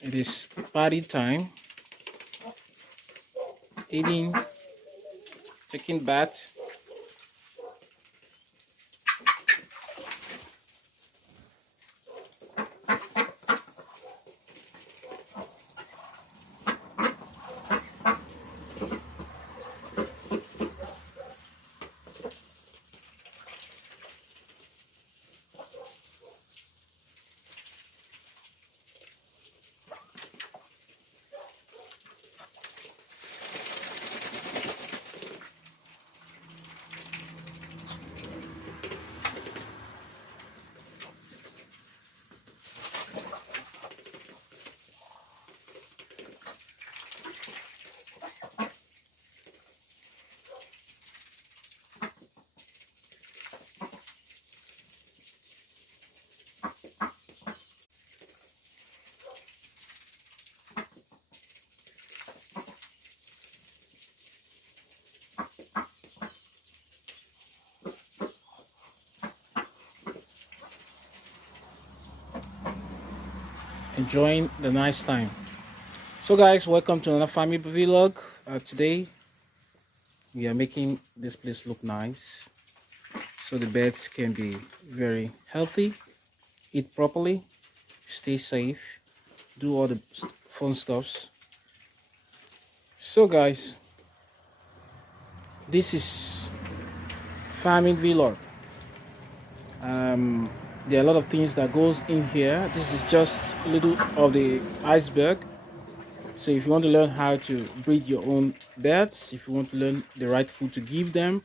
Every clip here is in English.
It is party time. Eating, taking bath. Enjoying the nice time. So guys, welcome to another family vlog. Today we are making this place look nice so the birds can be very healthy, eat properly, stay safe, do all the fun stuffs. So guys, this is farming vlog. There are a lot of things that goes in here. This is just a little of the iceberg. So if you want to learn how to breed your own birds, if you want to learn the right food to give them,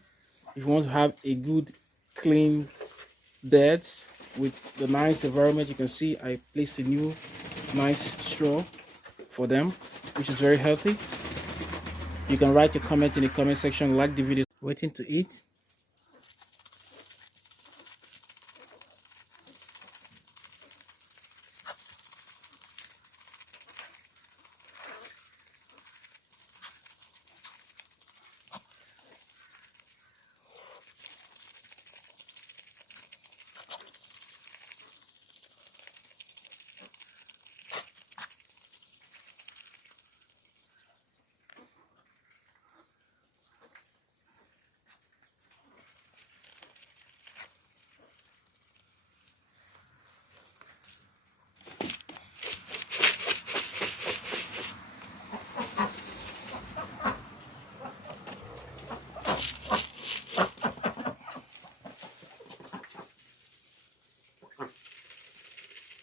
if you want to have a good clean beds with the nice environment, you can see I placed a new nice straw for them, which is very healthy. You can write a comment in the comment section, like the video. Waiting to eat.